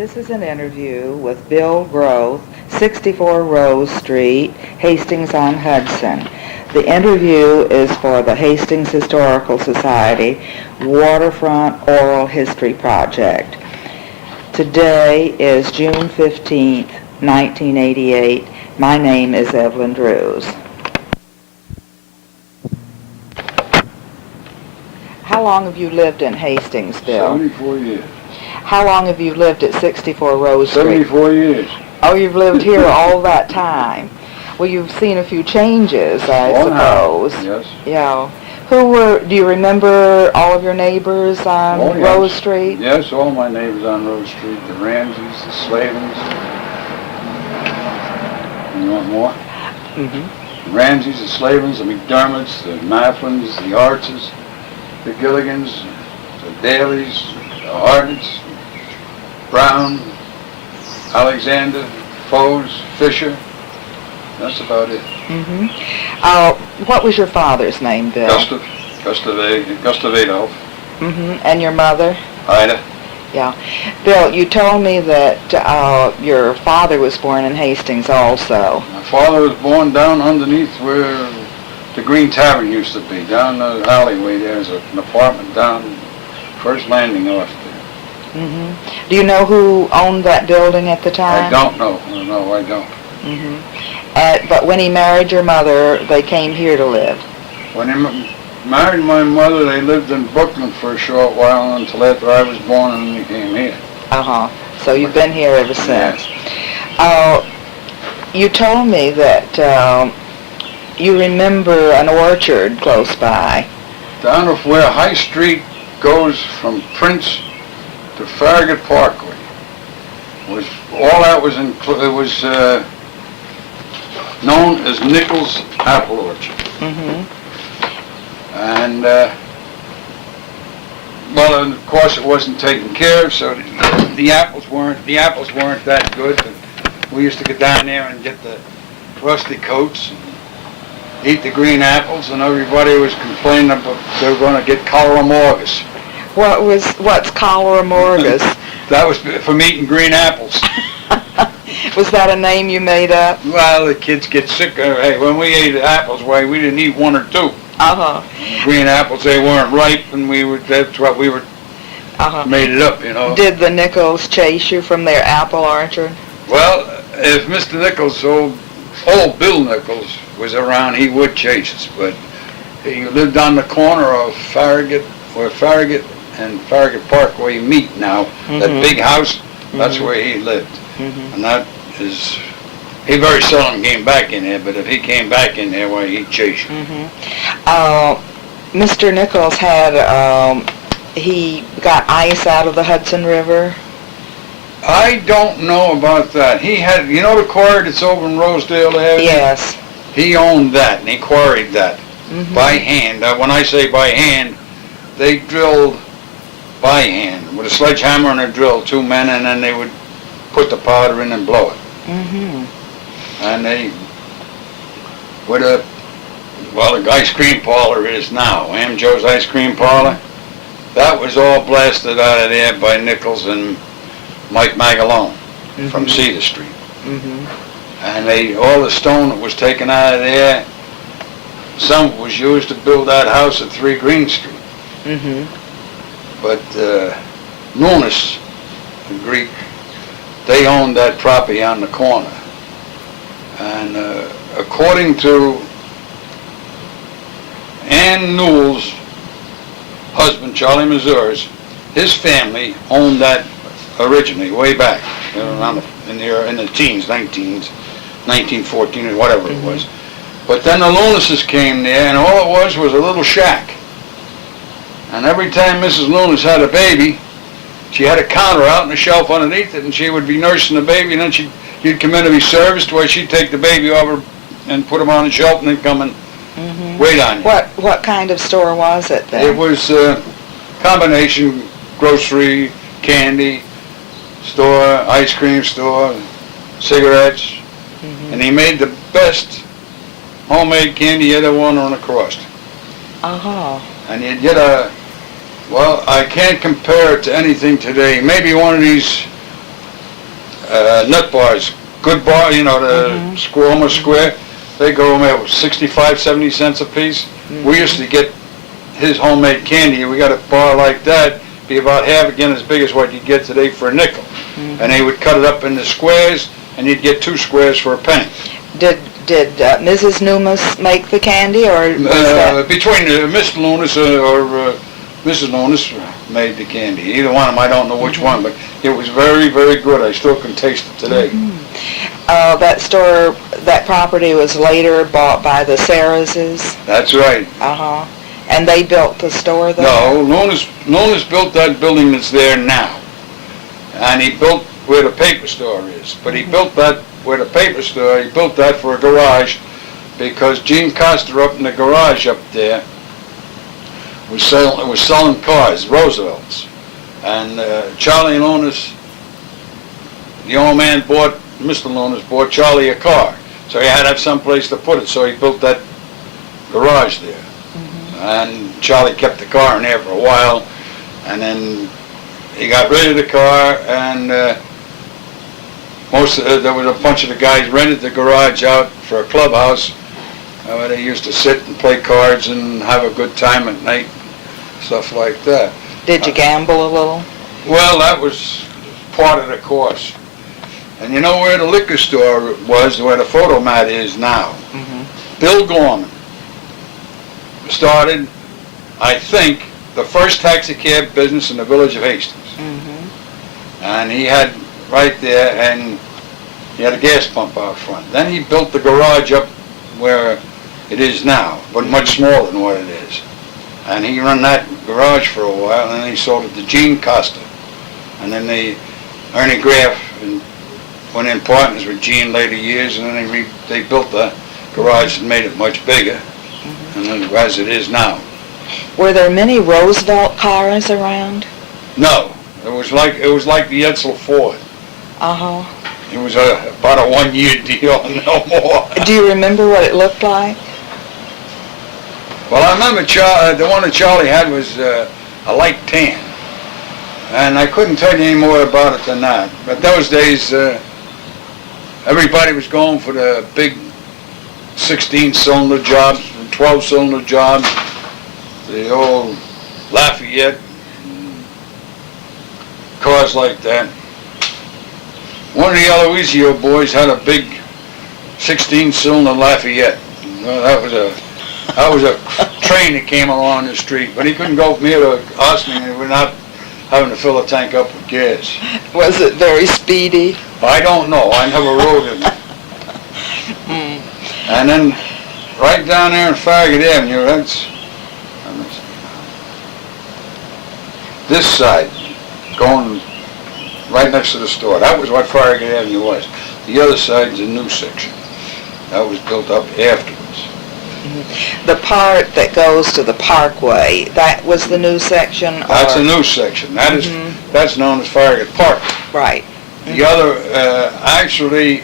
This is an interview with Bill Groth, 64 Rose Street, Hastings-on-Hudson. The interview is for the Hastings Historical Society Waterfront Oral History Project. Today is June 15th, 1988. My name is Evelyn Drewes. How long have you lived in Hastings, Bill? 74 years. How long have you lived at 64 Rose Street? 74 years. Oh, you've lived here all that time. Well, you've seen a few changes, I suppose. Yes. Yeah. Do you remember all of your neighbors on Rose Street? Yes, all my neighbors on Rose Street. The Ramseys, the Slavins. You want more? Mm-hmm. The Ramseys, the Slavins, the McDermotts, the Mafflins, the Arches, the Gilligans, the Dailies, the Hardens, Brown, Alexander, Foes, Fisher. That's about it. Mm-hmm. What was your father's name, Bill? Gustav Adolf. Mm-hmm. And your mother? Ida. Yeah. Bill, you told me that your father was born in Hastings also. My father was born down underneath where the Green Tavern used to be. Down the alleyway there's an apartment down First Landing off there. Mm-hmm. Do you know who owned that building at the time? I don't know. No, I don't. Mm-hmm. But when he married your mother, they came here to live. When he married my mother, they lived in Brooklyn for a short while until after I was born, and then they came here. Uh-huh. So you've been here ever since. Yes. You told me that you remember an orchard close by. Down of where High Street goes from Prince to Farragut Parkway. All that was known as Nichols Apple Orchard. Mm-hmm. And well, of course, it wasn't taken care of, so the apples weren't that good. But we used to get down there and get the rusty coats and eat the green apples, and everybody was complaining about they were going to get cholera morbus. What's cholera morbus? That was from eating green apples. Was that a name you made up? Well, the kids get sick. Hey, when we ate apples, why we didn't eat one or two. Uh-huh. Green apples, they weren't ripe, and that's what we were. Made it up, you know. Did the Nichols chase you from their apple orchard? Well, if Mr. Nichols, old Bill Nichols, was around, he would chase us, but he lived on the corner of Farragut, where Farragut and Farragut Parkway meet now. That big house, that's where he lived. And that is, he very seldom came back in there, but if he came back in there, well, he'd chase you. Mr. Nichols he got ice out of the Hudson River? I don't know about that. He had, you know the quarry that's over in Rosedale Avenue? Yes. He owned that, and he quarried that by hand. When I say by hand, they drilled by hand with a sledgehammer and a drill, two men, and then they would put the powder in and blow it. And they, the ice cream parlor is now, Am Joe's Ice Cream Parlor, that was all blasted out of there by Nichols and Mike Magalone from Cedar Street. And all the stone that was taken out of there, some was used to build that house at 3 Green Street. But Nunis, the Greek, they owned that property on the corner. And according to Ann Newell's husband, Charlie Mazurs, his family owned that originally, way back, in the teens, 1914 or whatever it was. But then the Lunises came there, and all it was a little shack. And every time Mrs. Lunis had a baby, she had a counter out and a shelf underneath it, and she would be nursing the baby, and then you'd come in to be serviced, where she'd take the baby over and put him on the shelf and then come and wait on you. What kind of store was it then? It was a combination grocery, candy store, ice cream store, cigarettes, and he made the best homemade candy you ever want on a crust. And you'd get a Well, I can't compare it to anything today. Maybe one of these nut bars, good bar, you know, the square, almost square. They go at 65, 70 cents a piece. We used to get his homemade candy. We got a bar like that, be about half again as big as what you get today for a nickel. And they would cut it up into squares, and you'd get 2 squares for a penny. Did Mrs. Loomis make the candy, or was that? Between Miss Loomis or Mrs. Loomis made the candy. Either one of them, I don't know which one, but it was very, very good. I still can taste it today. That store, that property was later bought by the Sarahses? That's right. Uh-huh. And they built the store there? No, Loomis built that building that's there now. And he built where the paper store is. But he built that where the paper store, he built that for a garage because Gene Coster up in the garage up there was selling cars, Roosevelts. And Charlie Loomis, the old man Mr. Loomis bought Charlie a car. So he had to have some place to put it, so he built that garage there. And Charlie kept the car in there for a while, and then he got rid of the car, and there was a bunch of the guys rented the garage out for a clubhouse where they used to sit and play cards and have a good time at night, stuff like that. Did you gamble a little? Well, that was part of the course. And you know where the liquor store was, where the photomat is now? Bill Gorman started, I think, the first taxi cab business in the village of Hastings. And he had right there, and he had a gas pump out front. Then he built the garage up where it is now, but much smaller than what it is. And he run that garage for a while, and then he sold it to Gene Coster. And then Ernie Graff went in partners with Gene later years, and then they built the garage and made it much bigger, and then as it is now. Were there many Roosevelt cars around? No, it was like the Edsel Ford. It was about a 1-year deal, no more. Do you remember what it looked like? Well, I remember the one that Charlie had was a light tan, and I couldn't tell you any more about it than that. But those days, everybody was going for the big 16-cylinder jobs, 12-cylinder jobs, the old Lafayette, cars like that. One of the Aloisio boys had a big 16-cylinder Lafayette. Well, that was a train that came along the street, but he couldn't go from here to Austin without having to fill the tank up with gas. Was it very speedy? I don't know. I never rode it. And then right down there in Farragut Avenue, that's this side, going right next to the store. That was what Farragut Avenue was. The other side's a new section. That was built up afterwards. The part that goes to the Parkway, that was the new section? That's a new section. That's known as Farragut Park. Right. The other, actually,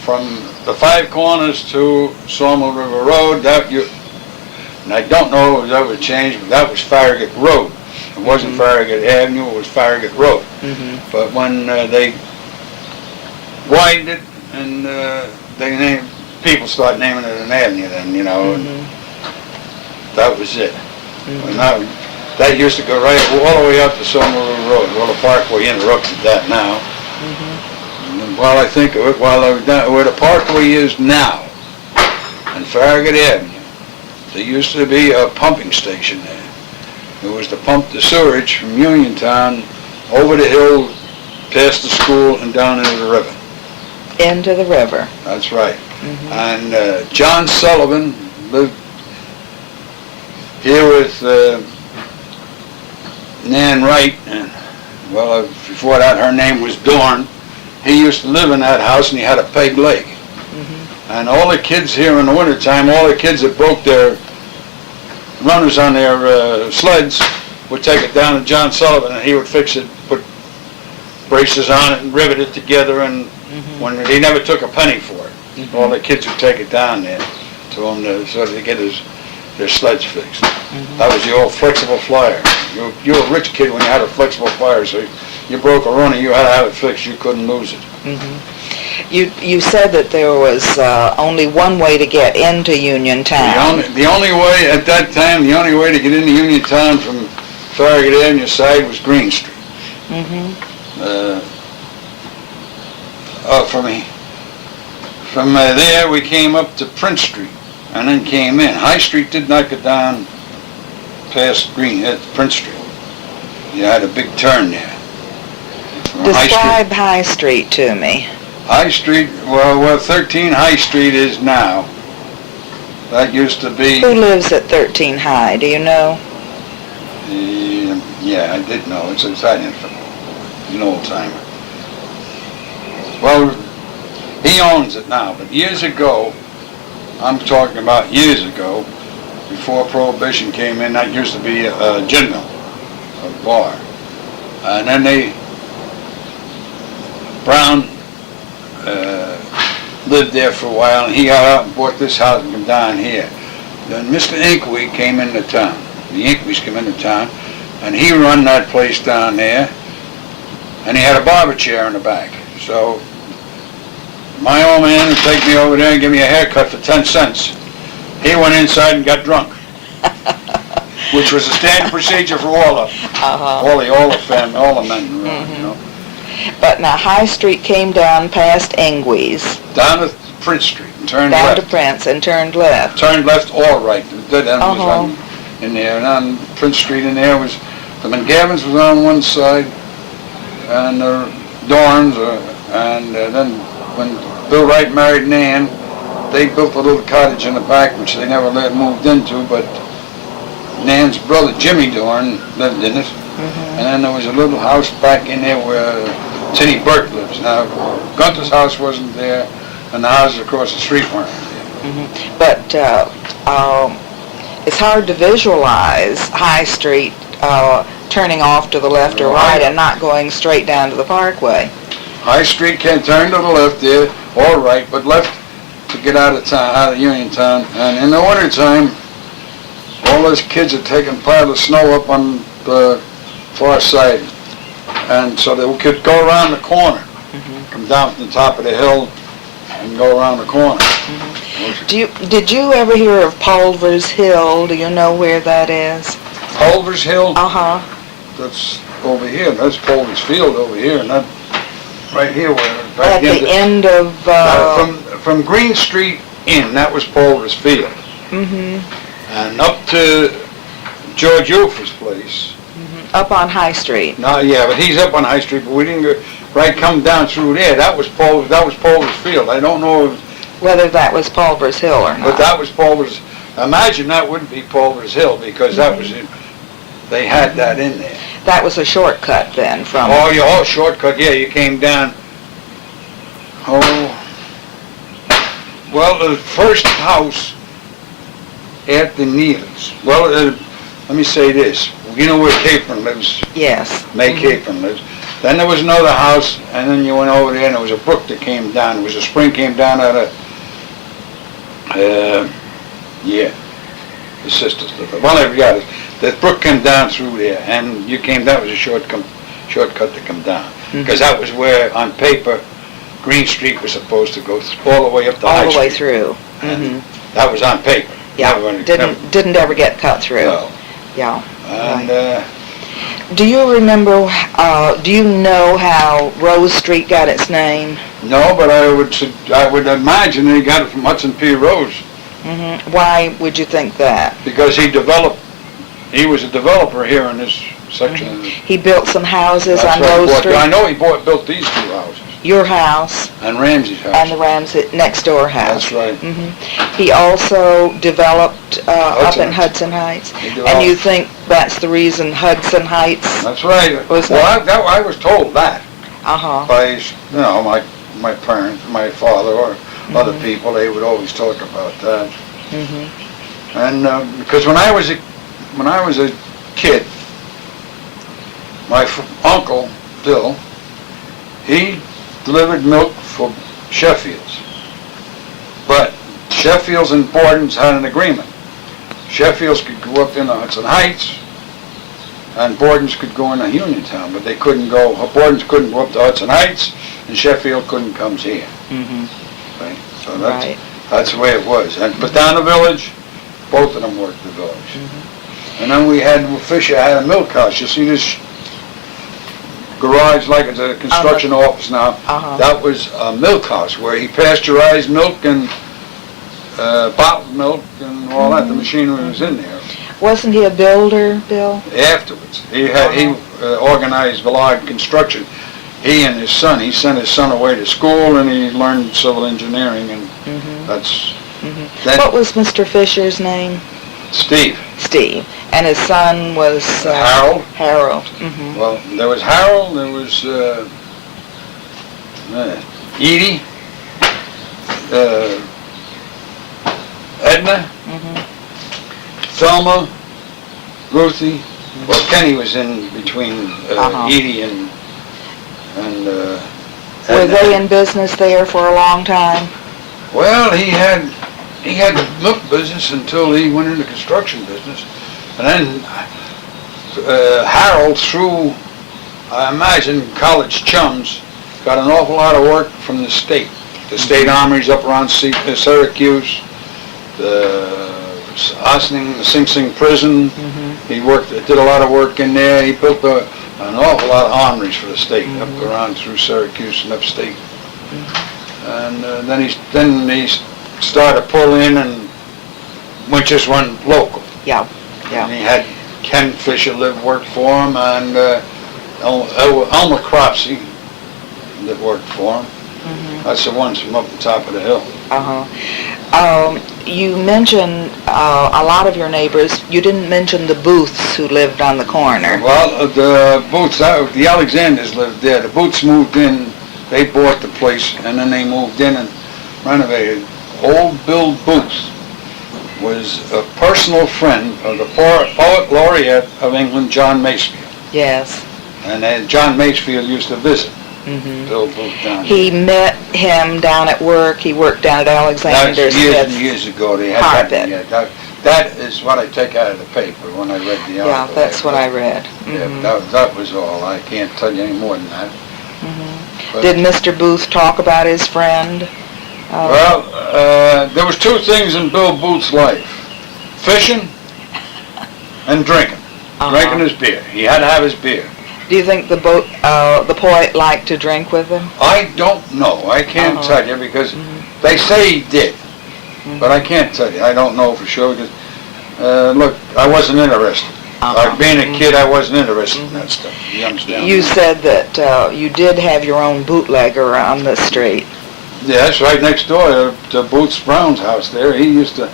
from the Five Corners to Sawmill River Road, and I don't know if that was changed, but that was Farragut Road. It wasn't Farragut Avenue, it was Farragut Road. But when they widened it, and people started naming it an avenue then, you know, and that was it. And that used to go right all the way up to Sawmill River Road. Well, the Parkway interrupted that now. And while I think of it, where the Parkway is now, and Farragut Avenue, there used to be a pumping station there. It was to pump the sewage from Uniontown over the hill, past the school, and down into the river. Into the river. That's right. And John Sullivan lived here with Nan Wright, and well, before that her name was Dorn. He used to live in that house, and he had a peg leg. And all the kids here in the wintertime, all the kids that broke their runners on their sleds would take it down to John Sullivan, and he would fix it, put braces on it, and rivet it together, and when he never took a penny for it. All the kids would take it down there to him so they get their sleds fixed. That was the old flexible flyer. You were a rich kid when you had a flexible flyer, so you broke a runner, you had to have it fixed. You couldn't lose it. You said that there was only one way to get into Uniontown. The only way at that time, the only way to get into Uniontown from Farragut Avenue side was Green Street. From there we came up to Prince Street and then came in. High Street did not go down past Prince Street. You had a big turn there. Describe High Street to me. High Street, well, where 13 High Street is now, that used to be... Who lives at 13 High, do you know? Yeah, I did know. It's Italian, an old timer. Well, he owns it now, but years ago, I'm talking about years ago, before Prohibition came in, that used to be a gin mill, a bar. And then Brown lived there for a while, and he got out and bought this house and come down here. Then Mr. Inkwee came into town. The Inkwees came into town, and he run that place down there, and he had a barber chair in the back. So my old man would take me over there and give me a haircut for 10 cents. He went inside and got drunk, which was a standard procedure for all the family, all the men around, you know. But now High Street came down past Ingwe's. Down to Prince Street and turned down left. Down to Prince and turned left. Turned left or right. The dead end was in there. And on Prince Street in there was, the McGavins was on one side, and the Dorns, and then when Bill Wright married Nan, they built a little cottage in the back, which they never moved into, but Nan's brother, Jimmy Dorn, lived in it. And then there was a little house back in there where Tinny Burke lives. Now, Gunther's house wasn't there, and the houses across the street weren't there. But it's hard to visualize High Street turning off to the left or right and not going straight down to the Parkway. High Street can turn to the left there or right, but left to get out of town, out of Uniontown. And in the wintertime, all those kids are taking a pile of snow up on the far side, and so they could go around the corner, come down from the top of the hill and go around the corner. Did you ever hear of Pulver's Hill? Do you know where that is? Pulver's Hill? That's over here. That's Pulver's Field over here, and that right here where at the end of from Green Street in, that was Pulver's Field. And up to George Ufer's place. Up on High Street. No, yeah, but he's up on High Street, but we didn't go come down through there. That was Pulver's Field. I don't know whether that was Pulver's Hill or not. But that was Pulver's. Imagine that wouldn't be Pulver's Hill, because that was they had that in there. That was a shortcut then from. Shortcut. Yeah, you came down. Well, the first house at the Neals. Well, let me say this. You know where Capron lives? Yes. May Capron lives. Then there was another house, and then you went over there, and there was a brook that came down. There was a spring came down out of, the sisters lived there. Well, the brook came down through there, and you came, that was a shortcut to come down. Because that was where, on paper, Green Street was supposed to go all the way up to High Street. All the way through. That was on paper. Yeah, didn't ever get cut through. No. Yeah. And, do you remember, do you know how Rose Street got its name? No, but I would imagine he got it from Hudson P. Rose. Why would you think that? Because he was a developer here in this section. He built some houses on right, Rose Street? I know he built these two houses. Your house. And Ramsey's house. And the Ramsey next door house. That's right. He also developed up in Hudson Heights. And you think that's the reason Hudson Heights? That's right. I was told that by my parents, my father, or other people. They would always talk about that. And because when I was a kid, my uncle Bill, he delivered milk for Sheffield's. But Sheffield's and Borden's had an agreement. Sheffield's could go up into Hudson Heights, and Borden's could go into Uniontown, but they couldn't go, Borden's couldn't go up to Hudson Heights, and Sheffield couldn't come here. Mm-hmm. Right? So Right. that's the way it was. But down the village, both of them worked the village. Mm-hmm. And then we had, Fisher had a milk house. You see this garage like it's a construction office now? Uh-huh. That was a milk house where he pasteurized milk and bottled milk and all that. The machinery was in there. Wasn't he a builder, Bill? Afterwards, he organized Villard Construction. He and his son, he sent his son away to school and he learned civil engineering, and that's... Mm-hmm. What was Mr. Fisher's name? Steve. Steve. And his son was... Harold. Harold. Mm-hmm. Well, there was Harold, there was Edie, Edna, Thelma, Ruthie. Well, Kenny was in between Edie and Were Edna. they in business there for a long time? Well, he had the milk business until he went into construction business, and then Harold, through I imagine college chums, got an awful lot of work from the state. The state armories up around Syracuse, the Ossining, the Sing Sing prison. He did a lot of work in there. He built an awful lot of armories for the state up around through Syracuse and upstate. And then he started to pull in and just went local. Yeah. And he had Ken Fisher worked for him, and Elmer Cropsey that worked for him. That's the ones from up the top of the hill. You mentioned a lot of your neighbors. You didn't mention the Booths who lived on the corner. Well, the Booths, the Alexanders lived there. The Booths moved in. They bought the place, and then they moved in and renovated. Old Bill Booth was a personal friend of the poet laureate of England, John Masefield. Yes. And John Masefield used to visit Bill Booth down there. He met him down at work. He worked down at Alexander's. That's years and years ago. They had carpet. That is what I take out of the paper when I read the article. Yeah, that's what I read. Yeah, that was all. I can't tell you any more than that. Did Mr. Booth talk about his friend? Well, there was two things in Bill Booth's life: fishing and drinking. Drinking his beer. He had to have his beer. Do you think the poet liked to drink with him? I don't know. I can't tell you because they say he did, but I can't tell you. I don't know for sure because, look, I wasn't interested. Like being a kid, I wasn't interested in that stuff. You understand? You said that you did have your own bootlegger on the street. Yeah, that's right next door to Boots Brown's house there. He used to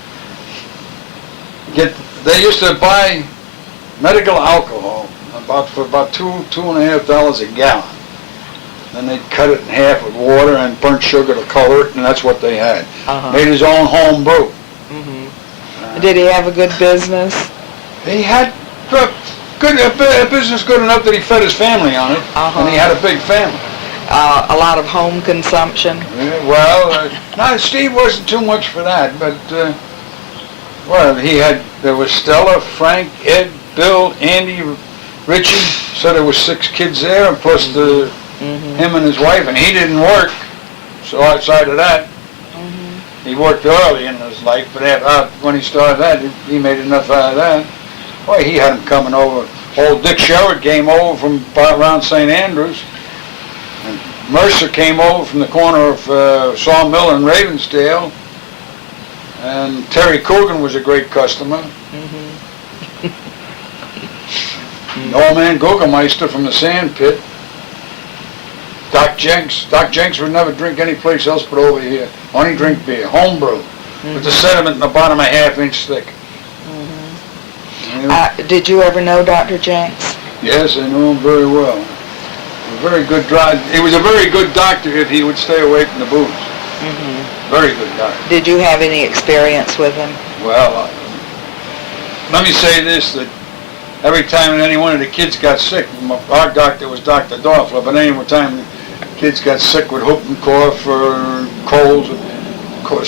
they used to buy medical alcohol for about $2.50 a gallon. Then they'd cut it in half with water and burnt sugar to color it, and that's what they had. Made his own home brew. Did he have a good business? He had a business good enough that he fed his family on it, and he had a big family. A lot of home consumption? Yeah, well, no, Steve wasn't too much for that, but, there was Stella, Frank, Ed, Bill, Andy, Richie, so there was 6 kids there, and plus him and his wife, and he didn't work, so outside of that, he worked early in his life, but when he started that, he made enough out of that. Boy, he had him coming over. Old Dick Sherwood came over from around St. Andrews, and Mercer came over from the corner of Sawmill and Ravensdale, and Terry Coogan was a great customer. Old man Guggemeister from the sand pit. Doc Jenks would never drink any place else but over here. Only drink beer, homebrew, with the sediment in the bottom a half-inch thick. Did you ever know Dr. Jenks? Yes, I knew him very well. A very good He was a very good doctor if he would stay away from the booze. Very good doctor. Did you have any experience with him? Well, let me say this, that every time any one of the kids got sick, our doctor was Dr. Dorfler, but any time the kids got sick with whooping cough or colds,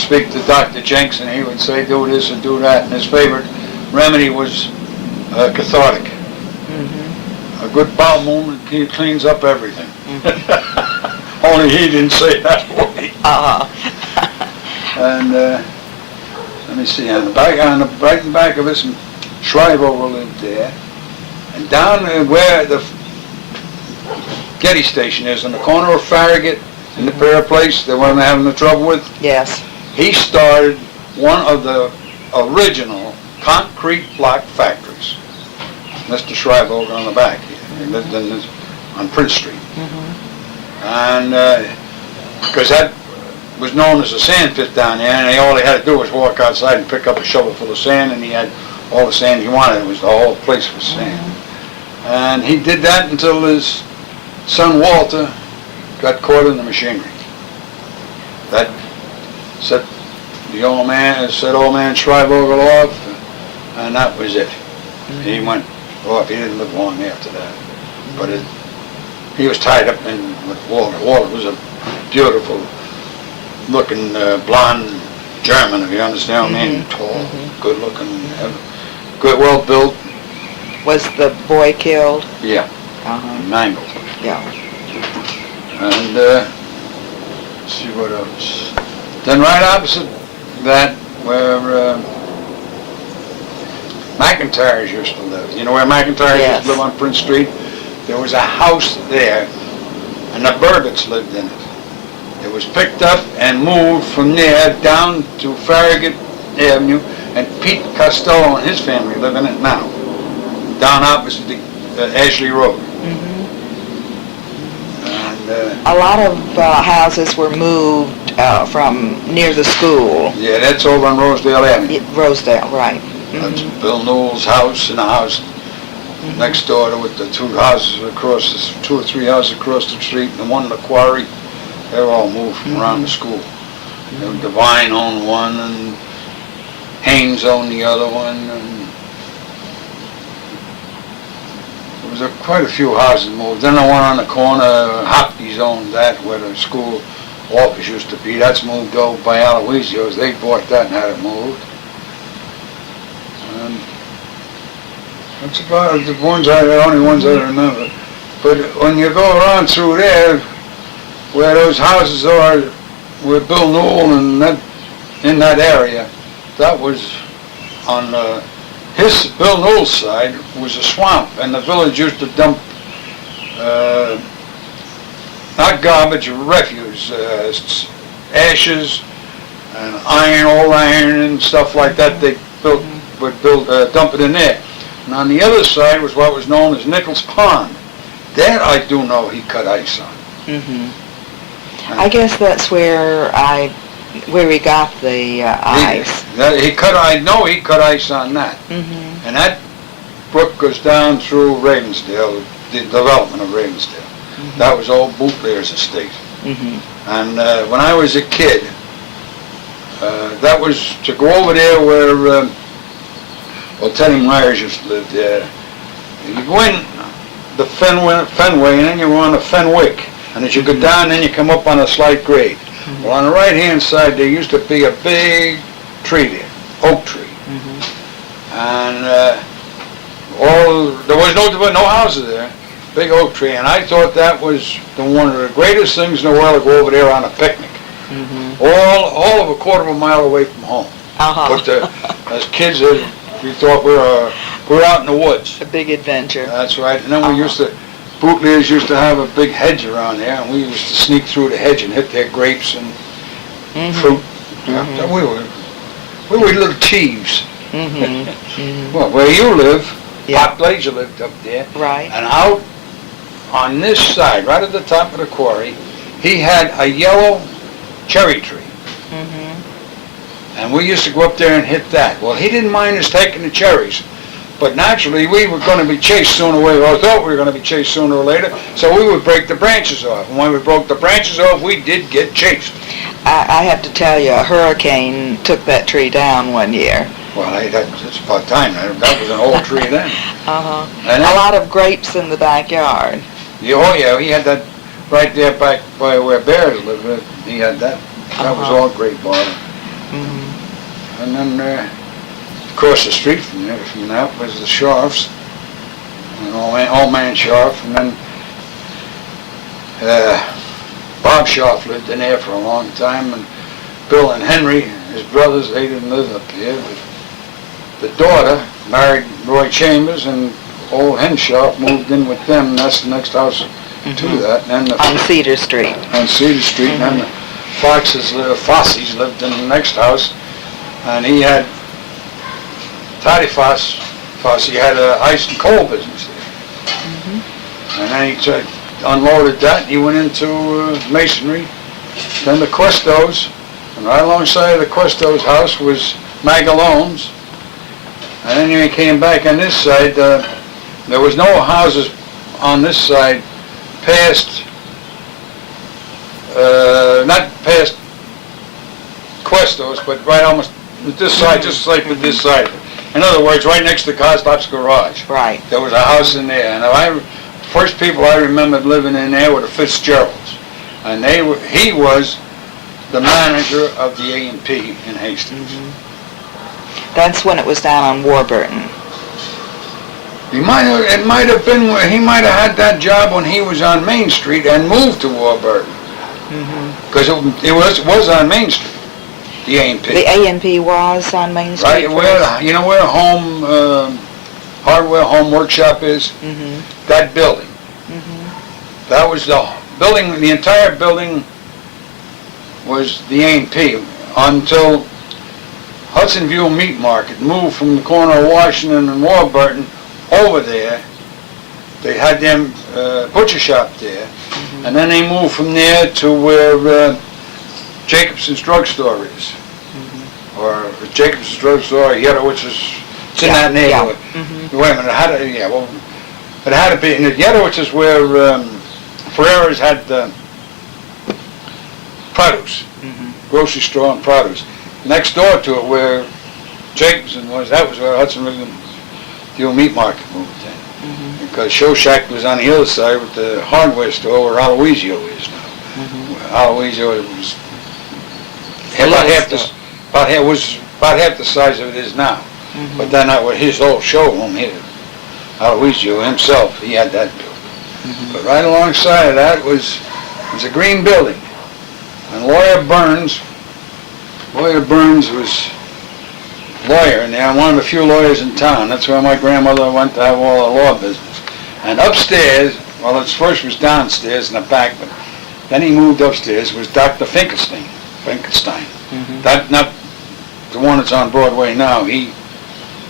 speak to Dr. Jenks, and he would say, do this and do that, and his favorite remedy was cathartic. a good bowel movement, he cleans up everything. Mm-hmm. Only he didn't say that way. And let me see, on the back, right in the back of us, Shriver lived there. And down where the Getty station is, on the corner of Farragut and the Pear Place, the one they're having the trouble with, Yes. he started one of the original concrete block factories. Mr. Shriver on the back here. He lived on Prince Street. Mm-hmm. And because that was known as a sand pit down there, and all he had to do was walk outside and pick up a shovel full of sand, and he had all the sand he wanted. It was the whole place was sand. Mm-hmm. And he did that until his son Walter got caught in the machinery. That set old man Schreibvogel off, and that was it. Mm-hmm. He went off. He didn't live long after that. But he was tied up in with Walter. Walter was a beautiful looking blonde German, if you understand what I mean. Tall, good looking, good, well built. Was the boy killed? Yeah. Mangled. Yeah. And let's see what else. Then right opposite that, where McIntyres used to live. You know where McIntyres used to live on Prince Street? There was a house there, and the Burgetts lived in it. It was picked up and moved from there down to Farragut Avenue, and Pete Costello and his family live in it now, down opposite the Ashley Road. And a lot of houses were moved from near the school. Yeah, that's over on Rosedale Avenue. Rosedale, right. That's Bill Newell's house and a house next door to it, the two houses across, two or three houses across the street, and the one in the quarry. They were all moved from around the school. Devine owned one, and Haynes owned the other one, and there was quite a few houses moved. Then the one on the corner, Hopkins owned that, where the school office used to be. That's moved over by Aloysius. They bought that and had it moved. And that's about the only ones I remember. But when you go around through there, where those houses are, where Bill Newell and that, in that area, that was on Bill Newell's side was a swamp, and the village used to dump not garbage, refuse, ashes and old iron and stuff like that. They would dump it in there. And on the other side was what was known as Nichols Pond. That I do know he cut ice on. I guess that's where we got the ice. I know he cut ice on that. And that brook goes down through Ravensdale, the development of Ravensdale. That was all Bootlayer's estate. And when I was a kid, that was to go over there where, Teddy Myers used to live there. You go in the Fenway, and then you go on the Fenwick. And as you go down, then you come up on a slight grade. Well, on the right-hand side, there used to be a big tree there, oak tree. And there was no houses there, big oak tree. And I thought that was one of the greatest things in the world to go over there on a picnic. All of a quarter of a mile away from home. But as kids, we thought we were out in the woods. A big adventure. That's right. And then Bootlayers used to have a big hedge around there, and we used to sneak through the hedge and hit their grapes and fruit. We were little thieves. Well, where you live, Pop Glazer lived up there. Right. And out on this side, right at the top of the quarry, he had a yellow cherry tree. And we used to go up there and hit that. Well, he didn't mind us taking the cherries. But naturally, we were going to be chased sooner or later. I thought we were going to be chased sooner or later, so we would break the branches off. And when we broke the branches off, we did get chased. I have to tell you, a hurricane took that tree down one year. Well, it's about time. That was an old tree then. And a lot of grapes in the backyard. Oh, yeah, he had that right there back by where Bears lived. He had that. That was all grape bottom. And then across the street from that was the Scharfs. an old man Scharf, and then Bob Scharf lived in there for a long time, and Bill and Henry, his brothers, they didn't live up here, but the daughter married Roy Chambers, and old Hen Scharf moved in with them, and that's the next house to that. And then On Cedar Street. On Cedar Street, and then the Fosseys lived in the next house, and he had, Toddy Fossey had a ice and coal business there. And then he unloaded that, and he went into masonry. Then the Questos, and right alongside of the Questos' house was Magalone's. And then he came back on this side. There was no houses on this side past, not past Questos, but right almost this side, just like with this side. In other words, right next to Kozlop's garage. Right. There was a house in there, and first people I remembered living in there were the Fitzgeralds, and he was the manager of the A&P in Hastings. That's when it was down on Warburton. It might have been where he might have had that job when he was on Main Street and moved to Warburton, because it was on Main Street. The A&P. The A&P was on Main Street. Right, you know where Hardware Home Workshop is? That building. That was the building, the entire building was the A&P until Hudson View Meat Market moved from the corner of Washington and Warburton over there. They had them butcher shop there, and then they moved from there to where Jacobson's drugstore is, or Jacobson's drugstore, Yedowitz's. It's in that neighborhood. Wait a minute, it had to be in Yedowitz's where Ferrera's had produce, grocery store and produce. Next door to it, where Jacobson was, that was where Hudson View Meat Market moved in. Because Show Shack was on the other side with the hardware store where Aloysius is now. Aloysius was about half the size of it is now. But then that was his old showroom here. Aloysius himself, he had that building. But right alongside of that was a green building. And Lawyer Burns was lawyer in there, one of the few lawyers in town. That's where my grandmother went to have all the law business. And upstairs, well, it first was downstairs in the back, but then he moved upstairs, was Dr. Finkelstein. That, not the one that's on Broadway now,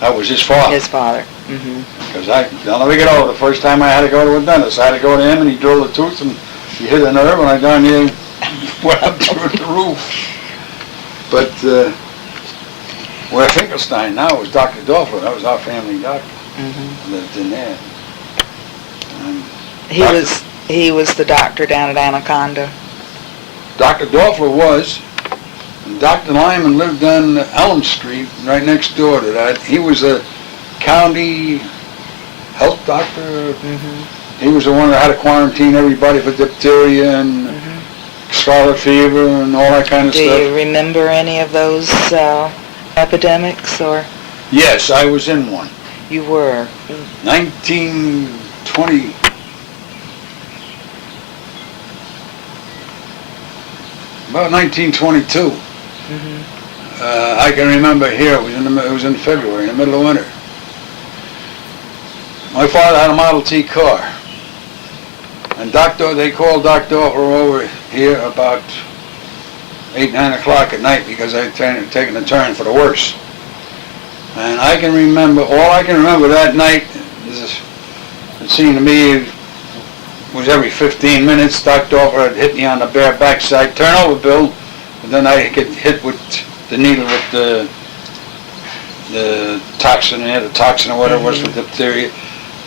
that was his father. His father. Because I'll never get over the first time I had to go to a dentist. I had to go to him, and he drilled a tooth, and he hit a nerve, and I down here went up through the roof. But where Finkelstein now was Dr. Dorfler. That was our family doctor. Lived in there. And He was the doctor down at Anaconda. Dr. Dorfler was, and Dr. Lyman lived on Elm Street, right next door to that. He was a county health doctor. He was the one that had to quarantine everybody for diphtheria and scarlet fever and all that kind of stuff. Do you remember any of those epidemics, or? Yes, I was in one. You were? 1920. About 1922. I can remember here, it was in February, in the middle of winter. My father had a Model T car. And they called Dr. Dorfler over here about 8, 9 o'clock at night because I had taken a turn for the worse. And all I can remember that night, it seemed to me, was every 15 minutes, Dr. Dorfler had hit me on the bare backside, turn over, Bill, and then I get hit with the needle with the toxin or whatever it was for diphtheria.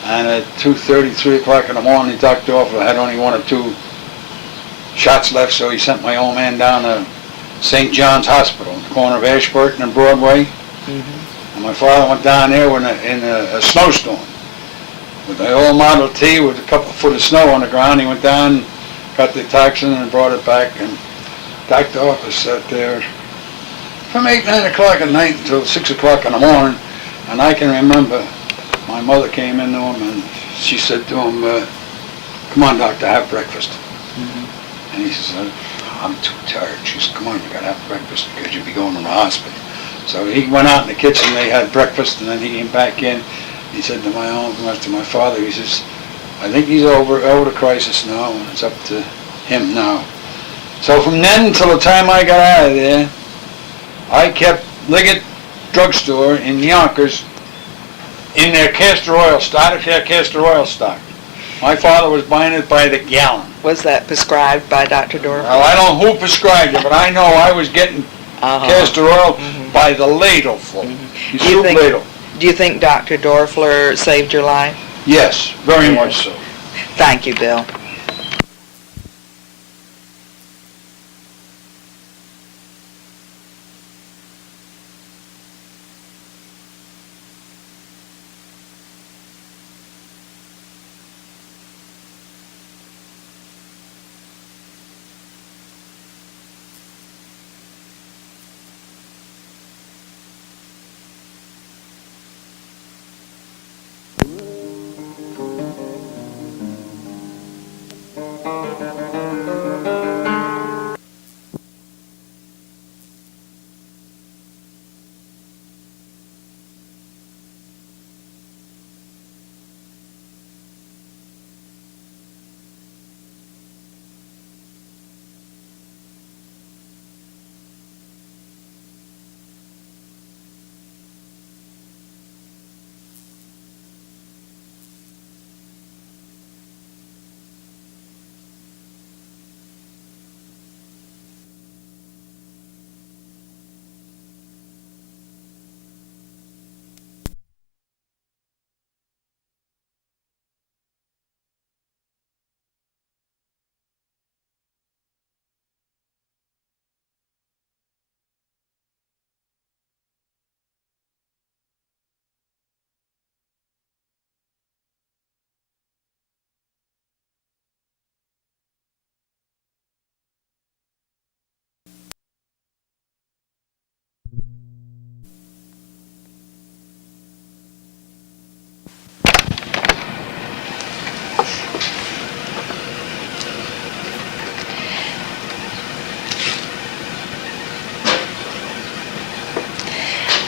And at 2:30, 3 o'clock in the morning, Dr. Dorfler had only 1 or 2 shots left, so he sent my old man down to St. John's Hospital, on the corner of Ashburton and Broadway. And my father went down there in a snowstorm with the old Model T with a couple of foot of snow on the ground. He went down, got the toxin, and brought it back. And Dr. Dorfler sat there from 8, 9 o'clock at night until 6 o'clock in the morning. And I can remember my mother came into him, and she said to him, come on, doctor, have breakfast. And he said, I'm too tired. She said, come on, you gotta have breakfast because you'll be going to the hospital. So he went out in the kitchen, they had breakfast, and then he came back in. He said to my father, he says, I think he's over the crisis now, and it's up to him now. So from then until the time I got out of there, I kept Liggett Drugstore in Yonkers in their castor oil stock, castor oil stock. My father was buying it by the gallon. Was that prescribed by Dr. Dorff? Well, I don't know who prescribed it, but I know I was getting castor oil by the ladleful. Ladle. Do you think Dr. Dorfler saved your life? Yes, very much so. Thank you, Bill.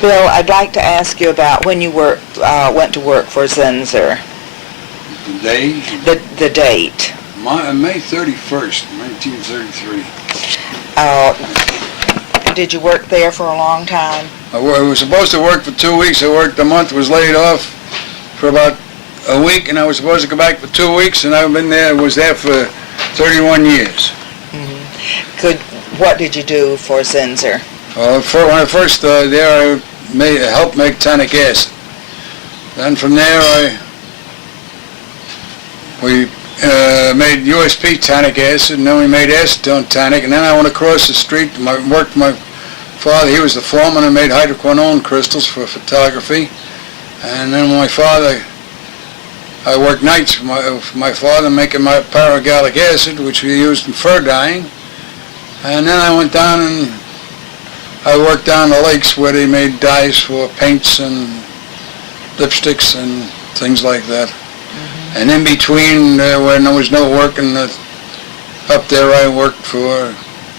Bill, I'd like to ask you about when you went to work for Zinser. The day? The date. May 31st, 1933. Did you work there for a long time? I was supposed to work for 2 weeks. I worked a month, was laid off for about a week, and I was supposed to go back for 2 weeks, and I've been there, was there for 31 years. What did you do for Zinser? When I first started there, I helped make tonic acid. Then from there, we made USP tonic acid, and then we made acetone tonic, and then I went across the street and worked for my father. He was the foreman, and made hydroquinone crystals for photography. And then my father, I worked nights for my father making my paragallic acid, which we used in fur dyeing. And then I went down and I worked down the lakes where they made dyes for paints and lipsticks and things like that. And in between, when there was no work up there, I worked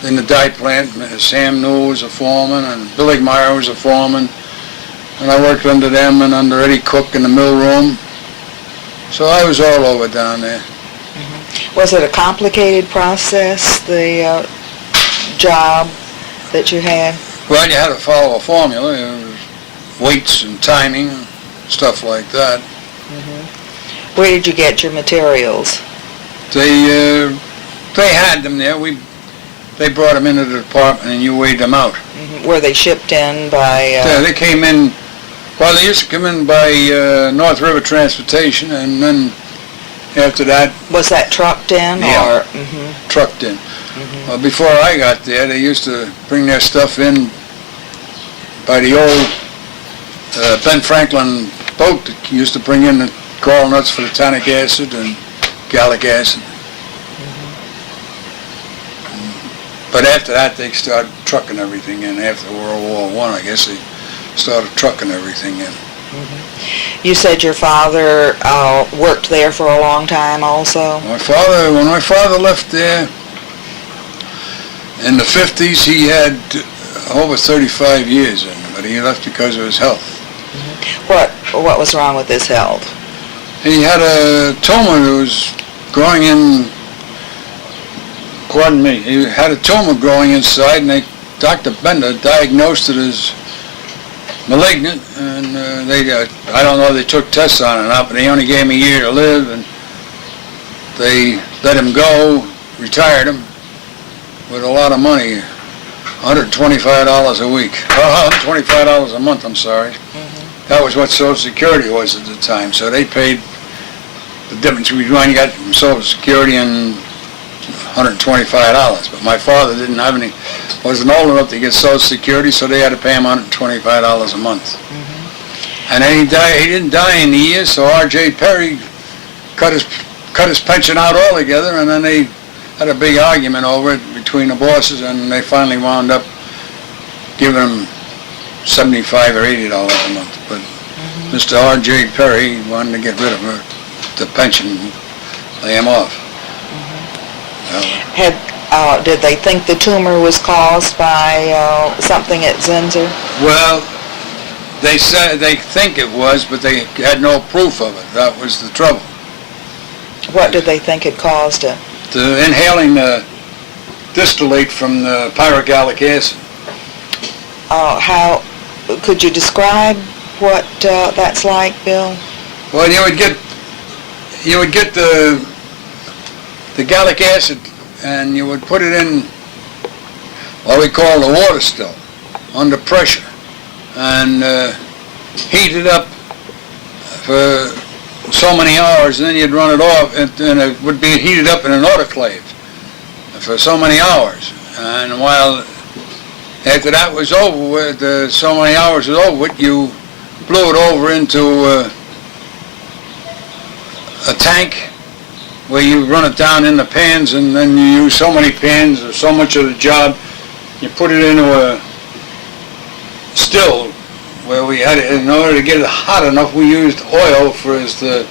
in the dye plant. Sam Newell was a foreman, and Billy Meyer was a foreman. And I worked under them and under Eddie Cook in the mill room. So I was all over down there. Was it a complicated process, the job that you had? Well, you had to follow a formula. It was weights and timing, stuff like that. Where did you get your materials? They had them there. They brought them into the department and you weighed them out. Were they shipped in by... Yeah, they came in, well, they used to come in by North River Transportation, and then after that... Was that trucked in? Yeah, or, trucked in. Well, before I got there, they used to bring their stuff in by the old Ben Franklin boat that used to bring in the coral nuts for the tonic acid and gallic acid. But after that, they started trucking everything in. After World War I guess they started trucking everything in. You said your father worked there for a long time also? When my father left there in the 50s, he had over 35 years in, but he left because of his health. What was wrong with his health? He had a tumor that was growing in, pardon me, he had a tumor growing inside, and Dr. Bender diagnosed it as malignant, and I don't know if they took tests on it or not, but they only gave him a year to live, and they let him go, retired him with a lot of money, $125 a week, $125 a month, I'm sorry. That was what Social Security was at the time, so they paid the difference between what you got from Social Security and $125, but my father didn't have any, wasn't old enough to get Social Security, so they had to pay him $125 a month. And then he didn't die in the year, so R.J. Perry cut his pension out altogether, and then they had a big argument over it between the bosses, and they finally wound up giving him $75 or $80 a month. But Mr. R.J. Perry wanted to get rid of the pension, lay him off. Did they think the tumor was caused by something at Zinser? Well, they said they think it was, but they had no proof of it. That was the trouble. What did they think had caused it? Inhaling the distillate from the pyrogallic acid. How could you describe what that's like, Bill? Well, you would get the gallic acid, and you would put it in what we call the water still, under pressure, and heat it up for so many hours, and then you'd run it off, and it would be heated up in an autoclave for so many hours. And while after that was over with, so many hours was over with, you blew it over into a tank where you run it down in the pans, and then you use so many pans or so much of the job, you put it into a still where we had it. In order to get it hot enough, we used oil as the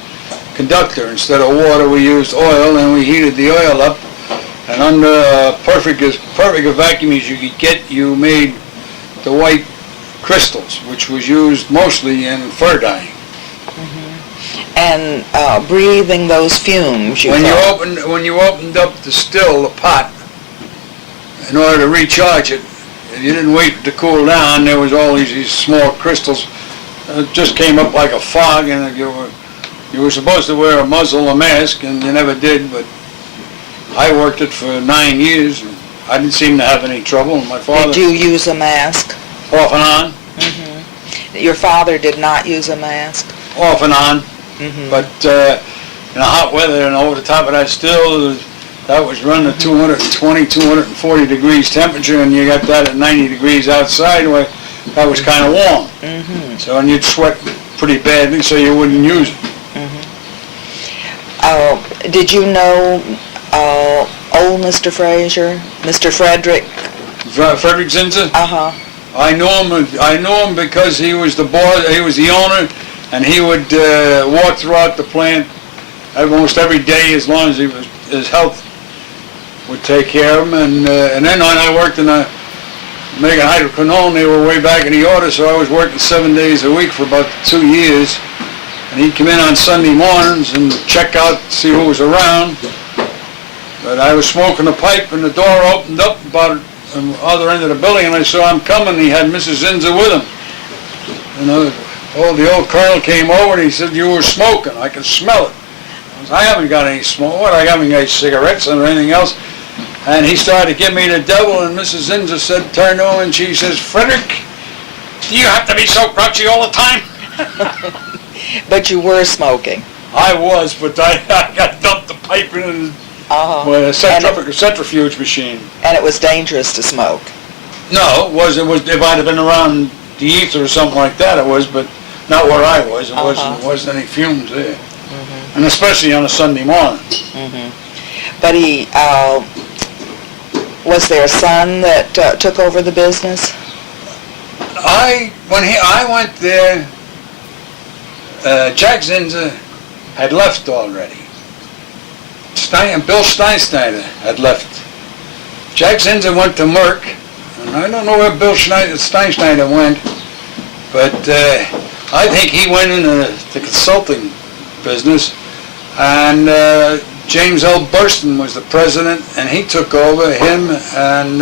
conductor. Instead of water, we used oil, and we heated the oil up, and under perfect a vacuum as you could get, you made the white crystals, which was used mostly in fur dyeing. And breathing those fumes. When you opened up the pot, in order to recharge it, you didn't wait to cool down. There was all these small crystals. It just came up like a fog, and you were supposed to wear a muzzle, a mask, and you never did. But I worked it for 9 years, and I didn't seem to have any trouble. And my father. Did you use a mask? Off and on. Your father did not use a mask? Off and on. But in the hot weather, and over the top of that still, that was running at 220, 240 degrees temperature, and you got that at 90 degrees outside, where that was kind of warm. So, and you'd sweat pretty badly, so you wouldn't use it. Did you know old Mr. Frazier, Mr. Frederick? Frederick Zinser? I knew him because he was the boss, he was the owner, and he would walk throughout the plant almost every day as long as his health would take care of him. And then when I worked in making hydroquinone, they were way back in the order, so I was working 7 days a week for about 2 years. And he'd come in on Sunday mornings and check out, see who was around. But I was smoking a pipe, and the door opened up about on the other end of the building, and I saw him coming. He had Mrs. Zinser with him. The old colonel came over, and he said, "You were smoking. I could smell it." I haven't got any smoke. What? I haven't got any cigarettes or anything else. And he started to give me the devil, and Mrs. Zinser turned to him, and she says, "Frederick, do you have to be so grouchy all the time?" But you were smoking. I was, but I got dumped the pipe in with a centrifuge machine. And it was dangerous to smoke. No, it was. If I'd have been around the ether or something like that, it was, but not where I was. It wasn't any fumes there. And especially on a Sunday morning. But was there a son that took over the business? I went there Jack Zinser had left already. Bill Steinschneider had left. Jack Zinser went to Merck, and I don't know where Bill Steinschneider went, but I think he went into the consulting business, and James L. Burston was the president, and he took over, him and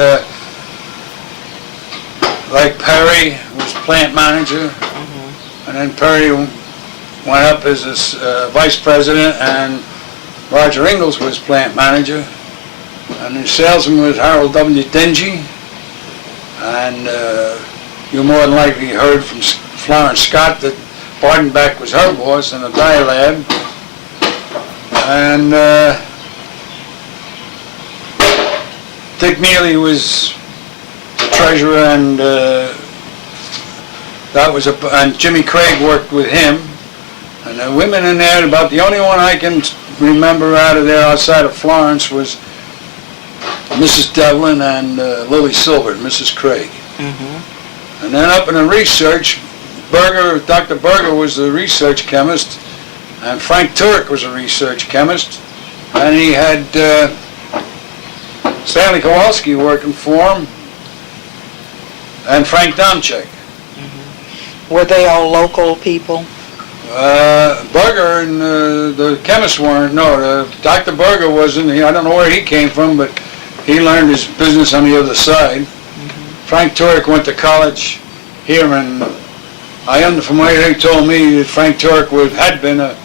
like Perry was plant manager, and then Perry went up as vice president, and Roger Ingalls was plant manager, and the salesman was Harold W. Dingy, and you more than likely heard from Florence Scott that Bardenbeck was her boss in the dye lab, and Dick Neely was the treasurer, and and Jimmy Craig worked with him, and the women in there, about the only one I can remember out of there outside of Florence was Mrs. Devlin and Lily Silbert, Mrs. Craig. And then up in the research, Dr. Berger was the research chemist, and Frank Turek was a research chemist, and he had Stanley Kowalski working for him, and Frank Domchek. Were they all local people? Berger and the chemist weren't. No, Dr. Berger wasn't. I don't know where he came from, but he learned his business on the other side. Frank Turek went to college here, and from what he told me, that Frank Turek had been a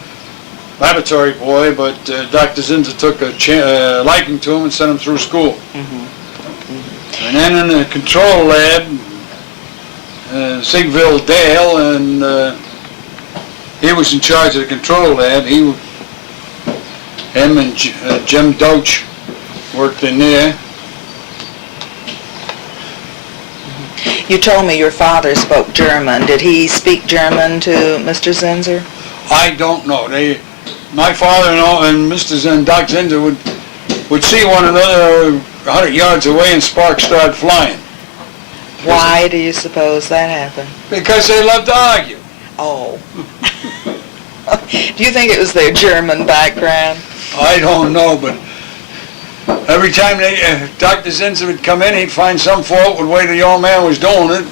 laboratory boy, but Dr. Zinser took a liking to him and sent him through school. And then in the control lab, Sigville Dale, and he was in charge of the control lab. Him and Jim Doach worked in there. You told me your father spoke German. Did he speak German to Mr. Zinser? I don't know. My father and Doc Zinser would see one another 100 yards away, and sparks started flying. Why do you suppose that happened? Because they loved to argue. Oh. Do you think it was their German background? I don't know, but every time Dr. Zinser would come in, he'd find some fault with the way the old man was doing it.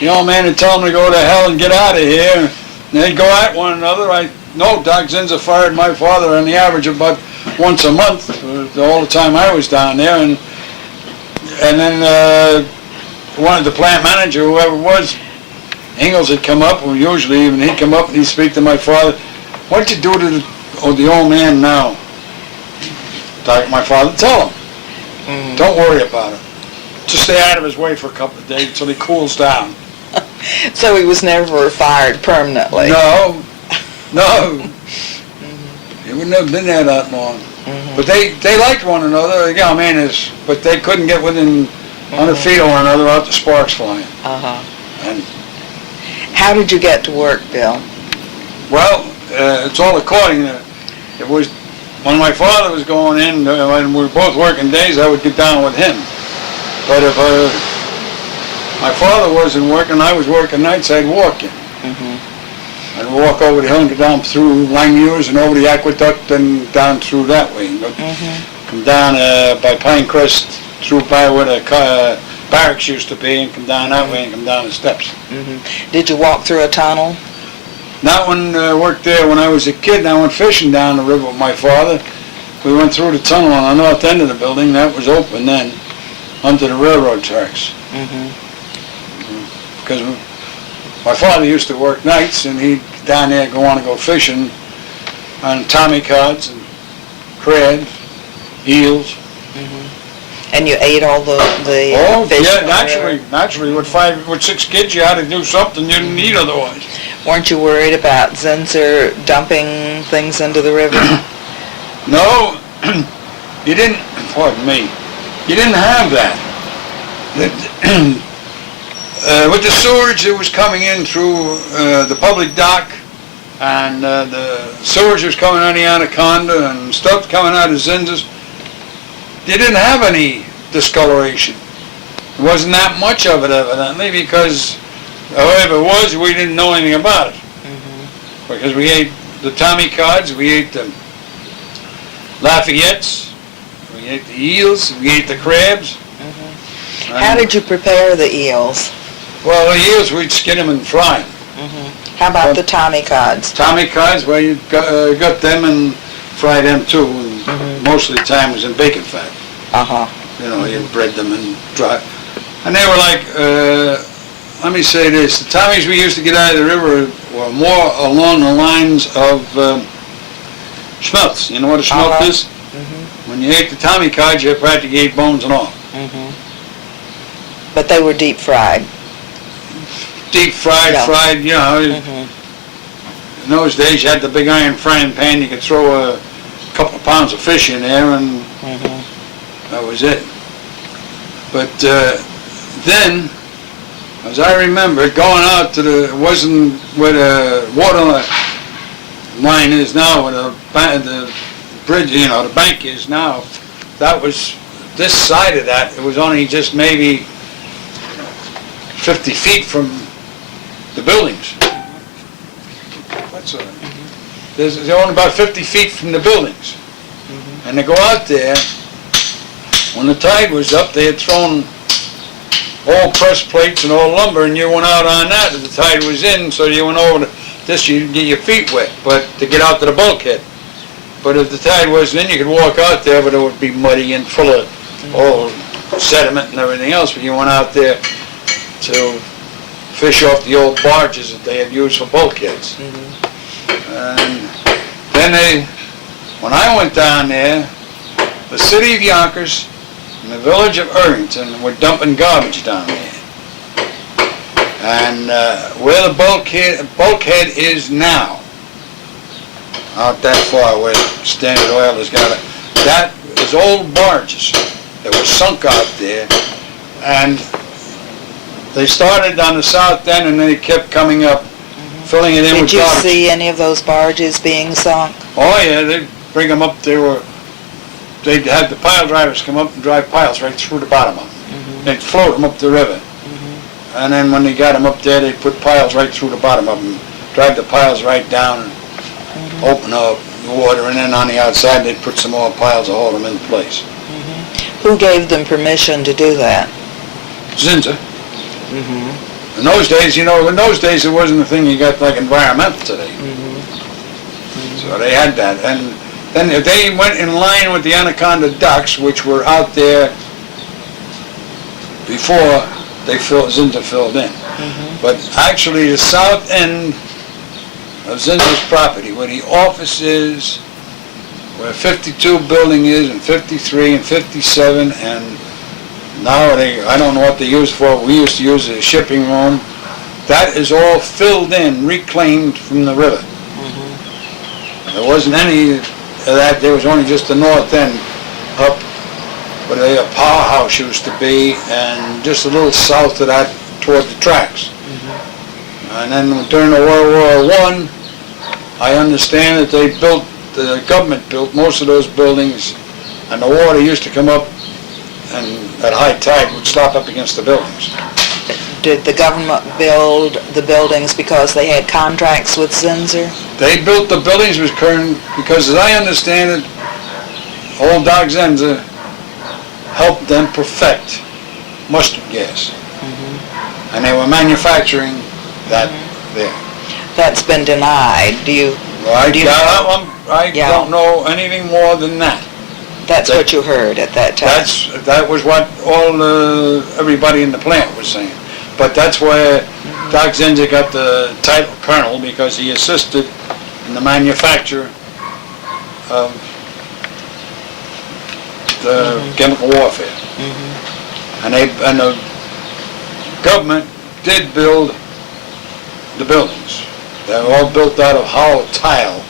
The old man would tell him to go to hell and get out of here. And they'd go at one another. I know Doc Zinser fired my father on the average about once a month, all the time I was down there. And then one of the plant manager, whoever it was, Ingalls had come up, or usually even he'd come up and he'd speak to my father. What'd you do to the old man now? My father, tell him. Don't worry about it. Just stay out of his way for a couple of days until he cools down. So he was never fired permanently? No. He wouldn't have been there that long. But they liked one another. Yeah, but they couldn't get within 100 feet of one another without the sparks flying. And how did you get to work, Bill? Well, it's all according to, it was, when my father was going in, when we were both working days, I would get down with him. But if my father wasn't working, I was working nights, I'd walk in. I'd walk over the hill and go down through Langmuirs and over the aqueduct and down through that way. Come down by Pinecrest, through by where the barracks used to be, and come down that way and come down the steps. Did you walk through a tunnel? Not when I worked there when I was a kid, and I went fishing down the river with my father. We went through the tunnel on the north end of the building. That was open then, onto the railroad tracks. Because my father used to work nights, and he'd down there go fishing on tommy cods and crabs, eels. And you ate all the fish? Yeah, naturally. With 6 kids, you had to do something you didn't eat otherwise. Weren't you worried about Zinser dumping things into the river? No, you didn't. Pardon me. You didn't have that. With the sewage that was coming in through the public dock, and the sewage was coming out of the Anaconda, and stuff coming out of Zinser's, you didn't have any discoloration. There wasn't that much of it, evidently, because however it was, we didn't know anything about it. because we ate the Tommy Cods, we ate the Lafayettes, we ate the eels, we ate the crabs. How did you prepare the eels? Well, the eels, we'd skin them and fry them. How about the Tommy Cods? Tommy Cods, well, you got them and fry them too, and most of the time it was in bacon fat. You know, you bread them and dry. And they were like, let me say this, the Tommies we used to get out of the river were more along the lines of schmelts. You know what a schmelt is? When you ate the Tommy Cods, you practically ate bones and all. But they were deep fried. Deep fried, fried, you know. In those days you had the big iron frying pan, you could throw a couple of pounds of fish in there and that was it. But then, as I remember, going out to it wasn't where the water line is now, where the bridge, you know, the bank is now. That was, this side of that, it was only just maybe 50 feet from the buildings. That's all right. They're only about 50 feet from the buildings. And they go out there, when the tide was up, they had thrown all press plates and all lumber, and you went out on that, and the tide was in, so you went over to this, you'd get your feet wet, but to get out to the bulkhead. But if the tide wasn't in, you could walk out there, but it would be muddy and full of all sediment and everything else, but you went out there to fish off the old barges that they had used for bulkheads. And then when I went down there, the city of Yonkers and the village of Irvington were dumping garbage down there. And where the bulkhead is now, out that far where Standard Oil has got it, that is old barges that were sunk out there. And they started on the south end and they kept coming up, filling it in with garbage. Did you see any of those barges being sunk? Oh yeah, they'd bring them up, they'd have the pile drivers come up and drive piles right through the bottom of them. They'd float them up the river. And then when they got them up there, they'd put piles right through the bottom of them, drive the piles right down and open up the water, and then on the outside they'd put some more piles to hold them in place. Who gave them permission to do that? Zinza. In those days, you know, in those days it wasn't a thing you got like environmental today. So they had that. And then they went in line with the Anaconda ducks, which were out there before Zinza filled in. But actually the south end of Zinza's property, where the office is, where 52 building is, and 53 and 57, and now I don't know what they use for. We used to use a shipping room. That is all filled in, reclaimed from the river. There wasn't any of that. There was only just the north end up where the powerhouse used to be, and just a little south of that toward the tracks. And then during the World War I, I understand that the government built most of those buildings, and the water used to come up and at high tide would slop up against the buildings. Did the government build the buildings because they had contracts with Zinser? They built the buildings because, as I understand it, old Doc Zinser helped them perfect mustard gas. And they were manufacturing that there. That's been denied. I don't know anything more than that. That's what you heard at that time. That was what everybody in the plant was saying. But that's where Doc Zinser got the title colonel, because he assisted in the manufacture of the chemical warfare. And the government did build the buildings. They were all built out of hollow tile.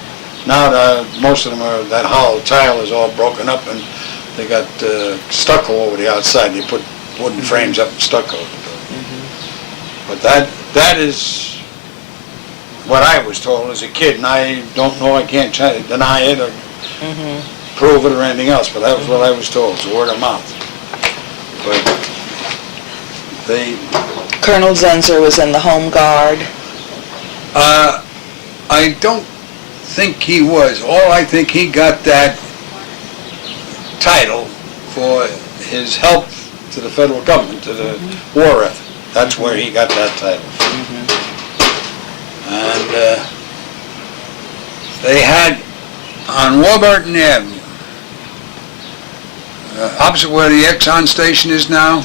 Now most of them are, that hollow tile is all broken up, and they got stucco over the outside. They put wooden frames up and stucco. But that is what I was told as a kid, and I don't know, I can't try to deny it or prove it or anything else, but that was what I was told. It's word of mouth. But Colonel Zinser was in the Home Guard. I don't think he was. I think he got that title for his help to the federal government, to the war effort. That's where he got that title. And they had on Warburton Avenue, opposite where the Exxon station is now,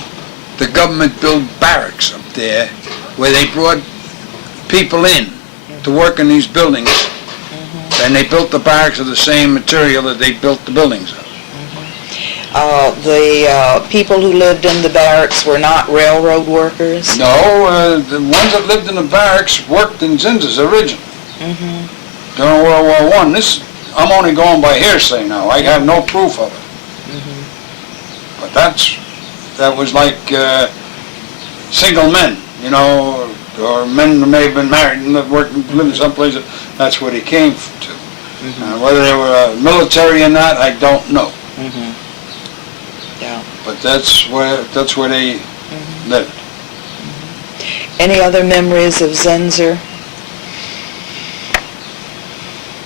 the government built barracks up there where they brought people in to work in these buildings, and they built the barracks of the same material that they built the buildings of. The people who lived in the barracks were not railroad workers? No, the ones that lived in the barracks worked in Zinz's originally. During World War I. This, I'm only going by hearsay now. I have no proof of it. But that was like single men, you know, or men who may have been married and lived someplace. That's what he came to. Whether they were military or not, I don't know. Yeah. But that's where they lived. Any other memories of Zinzer?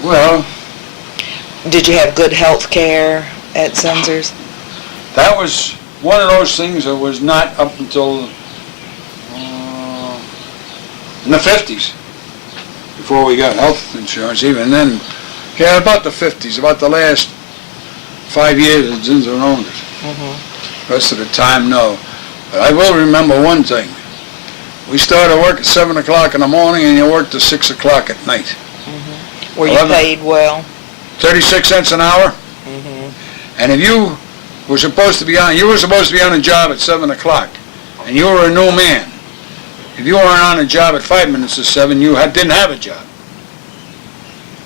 Well, did you have good health care at Zinzer's? That was one of those things that was not up until in the 50s, before we got health insurance. Even then, yeah, about the 50s, about the last 5 years that Zinzer owned it. Rest of the time, no. But I will remember one thing. We started work at 7 o'clock in the morning and you worked till 6 o'clock at night. Were you paid well? 36 cents an hour. And if you were supposed to be on a job at 7 o'clock, and you were a new man. If you weren't on a job at 5 minutes to 7, you didn't have a job.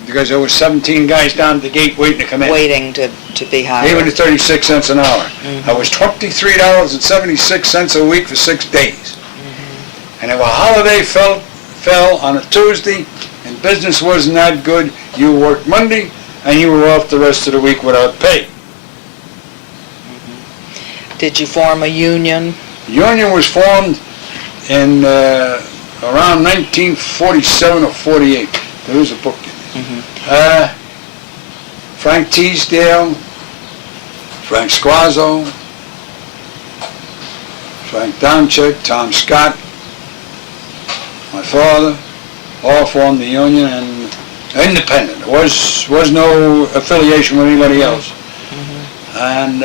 Because there were 17 guys down at the gate waiting to come in. Waiting to be hired. Even at 36 cents an hour. That was $23.76 a week for 6 days. And if a holiday fell on a Tuesday and business wasn't that good, you worked Monday and you were off the rest of the week without pay. Did you form a union? The union was formed in around 1947 or 48. There is a book in there. Frank Teasdale, Frank Squazzo, Frank Domchek, Tom Scott, my father, all formed the union, and independent. There was no affiliation with anybody else. And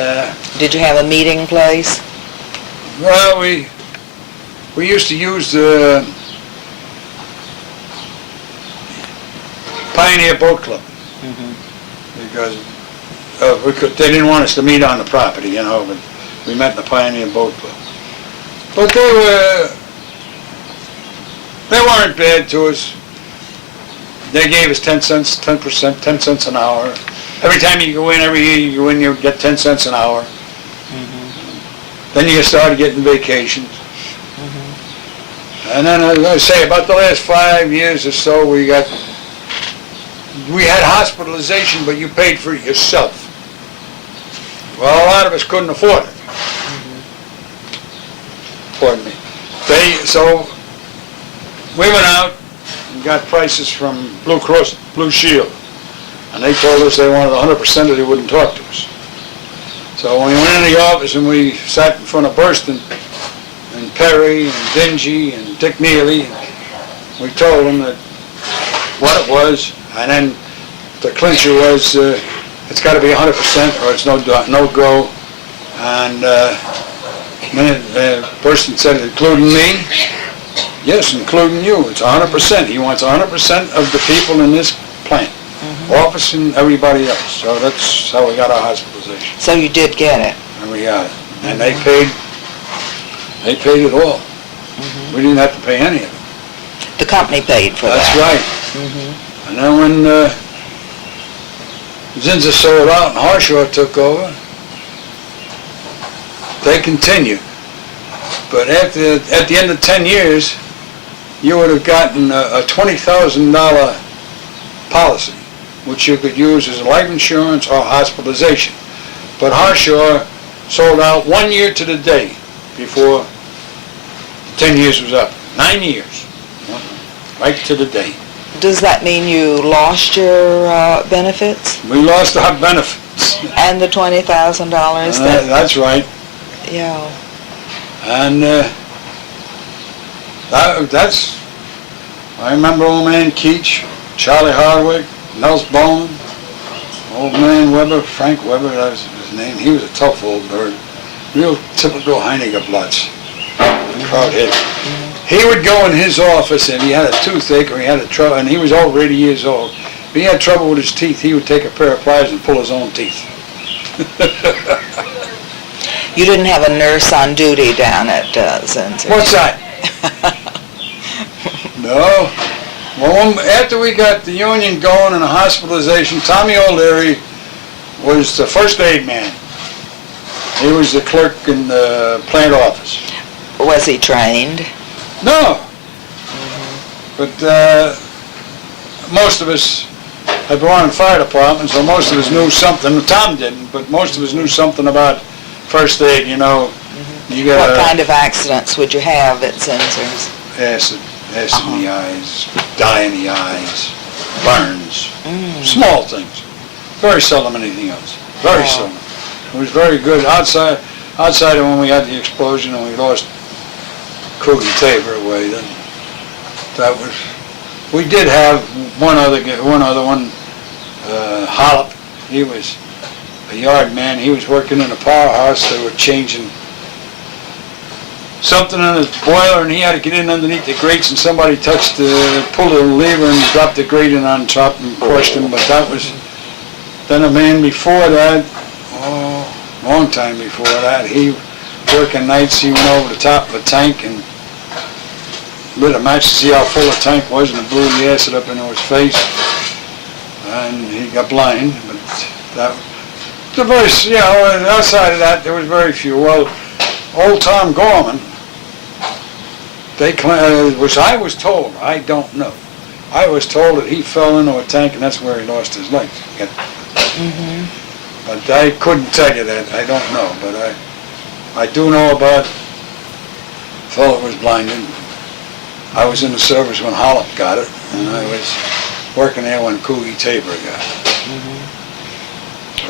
did you have a meeting place? well, we used to use the Pioneer Boat Club because they didn't want us to meet on the property, you know, but we met in the Pioneer Boat Club. But they weren't bad to us. They gave us 10 cents, 10%, 10 cents an hour. Every time you go in, every year you go in, you get 10 cents an hour. Then you started getting vacations. And then, as I say, about the last 5 years or so, we had hospitalization, but you paid for it yourself. Well, a lot of us couldn't afford it. Pardon me. So we went out and got prices from Blue Cross Blue Shield. And they told us they wanted 100% or they wouldn't talk to us. So when we went in the office and we sat in front of Burston and Perry and Dingy and Dick Neely, we told them that what it was, and then the clincher was it's got to be 100% or it's no go. And Burston said, including me? Yes, including you. It's 100%. He wants 100% of the people in this plant. Office and everybody else. So that's how we got our hospitalization. So you did get it? And we got it. And they paid it all. We didn't have to pay any of it. The company paid for That's that? That's right. And then when Zinza sold out and Harshaw took over, they continued. But at the end of 10 years, you would have gotten a $20,000 policy, which you could use as life insurance or hospitalization. But Harshaw sold out 1 year to the day before 10 years was up. 9 years, right to the day. Does that mean you lost your benefits We lost our benefits. and the $20,000? That's right. Yeah. And that's, I remember old man Keach, Charlie Hardwick, Nels Bowman, old man Weber, Frank Weber, that was his name. He was a tough old bird. Real typical Heinigeblatz, proud head. He would go in his office and he had a toothache or he had a trouble, and he was over 80 years old. If he had trouble with his teeth, he would take a pair of pliers and pull his own teeth. You didn't have a nurse on duty down at Zinsser? What's that? No. Well, after we got the union going and the hospitalization, Tommy O'Leary was the first aid man. He was the clerk in the plant office. Was he trained? No. But most of us had been in fire department, so most of us knew something. Tom didn't, but most of us knew something about first aid, you know. You got What kind of accidents would you have at Zinsser's? acid in the eyes, dye in the eyes, burns, small things. Very seldom anything else. Very seldom. It was very good. Outside of when we had the explosion and we lost Krug and Tabor away, then that was. We did have one other one, Hollop. He was a yard man. He was working in a powerhouse. They were changing something in his boiler, and he had to get in underneath the grates, and somebody pulled the lever and dropped the grate in on top and crushed him. But that was. Then a man before that, long time before that, he working nights. He went over the top of a tank and lit a match to see how full the tank was, and it blew the acid up into his face, and he got blind. But that, the very, outside of that, there was very few. Well, old Tom Gorman, which I was told, I don't know, I was told that he fell into a tank and that's where he lost his legs. But I couldn't tell you that. I don't know, but I do know about a fellow who was blinded. I was in the service when Hollop got it, and I was working there when Coogie Tabor got it.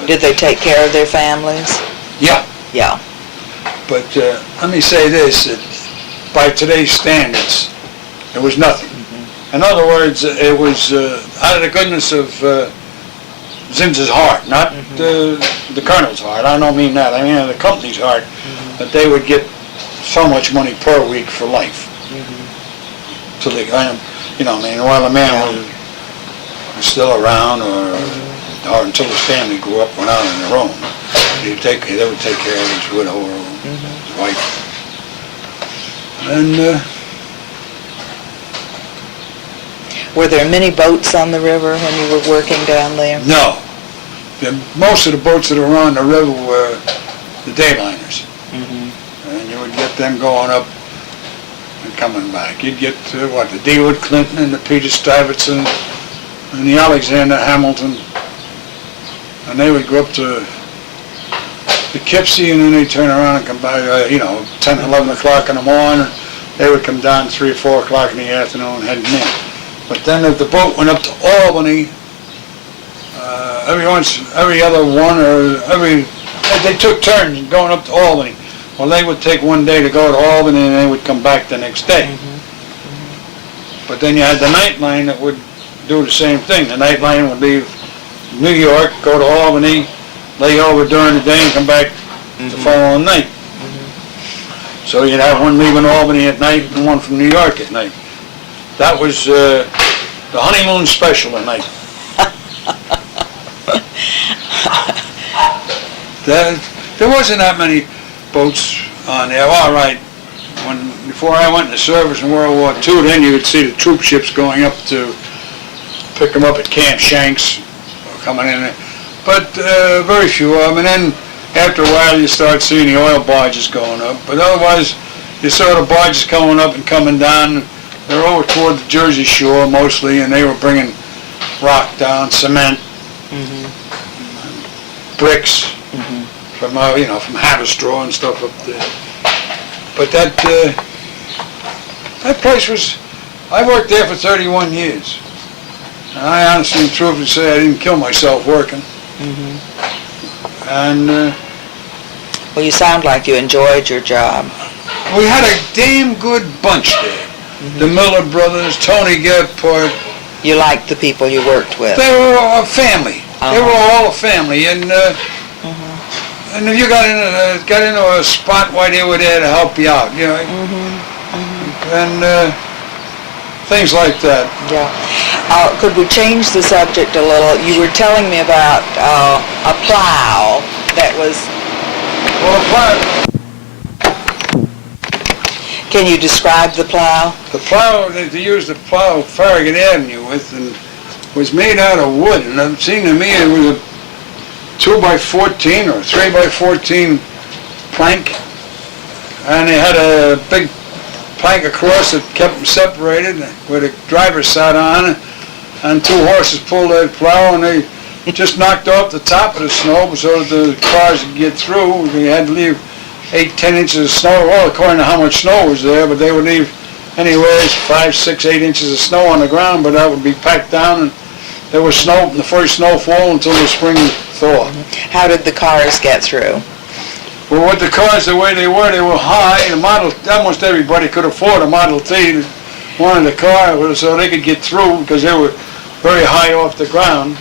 Did they take care of their families? Yeah. Yeah. But let me say this, that by today's standards, it was nothing. In other words, it was out of the goodness of Zinsser's heart, not the colonel's heart. I don't mean that. I mean the company's heart, that they would get so much money per week for life. Till they, while the man was still around, or until his family grew up, went out on their own. They would take care of his widow or his wife. And were there many boats on the river when you were working down there? No. Most of the boats that were on the river were the dayliners. And you would get them going up and coming back. You'd get the DeWitt Clinton and the Peter Stuyvesant and the Alexander Hamilton, and they would go up to the Kipsey, and then they'd turn around and come back, 10, 11 o'clock in the morning. They would come down 3 or 4 o'clock in the afternoon heading in. But then if the boat went up to Albany, every other one, they took turns going up to Albany. Well, they would take one day to go to Albany, and they would come back the next day. But then you had the night line that would do the same thing. The night line would leave New York, go to Albany, lay over during the day, and come back the following night. So you'd have one leaving Albany at night and one from New York at night. That was the honeymoon special at night. There wasn't that many boats on there. All right, before I went into service in World War II, then you would see the troop ships going up to pick them up at Camp Shanks, or coming in there. But very few of them. And then after a while, you start seeing the oil barges going up. But otherwise, you saw the barges coming up and coming down. They were over toward the Jersey Shore mostly, and they were bringing rock down, cement, bricks from from Haverstraw and stuff up there. But that place was, I worked there for 31 years. I honestly and truthfully say I didn't kill myself working. And Well, you sound like you enjoyed your job. we had a damn good bunch there. The Miller brothers, Tony Gephardt. You liked the people you worked with. They were a family. They were all a family, and and if you got into a spot, why they were there to help you out, you know, and things like that. Yeah. Could we change the subject a little? You were telling me about a plow that was... Well, Can you describe the plow? the plow that they used to plow Farragut Avenue with and was made out of wood, and it seemed to me it was a 2x14 or 3x14 plank, and they had a big plank across that kept them separated where the driver sat on, and two horses pulled that plow, and they just knocked off the top of the snow so that the cars could get through. They had to leave 8-10 inches of snow, well, according to how much snow was there, but they would leave anywhere 5, 6, 8 inches of snow on the ground, but that would be packed down, and there was snow from the first snowfall until the spring thaw. How did the cars get through? Well, with the cars the way they were high. The almost everybody could afford a Model T. Wanted a car so they could get through because they were very high off the ground.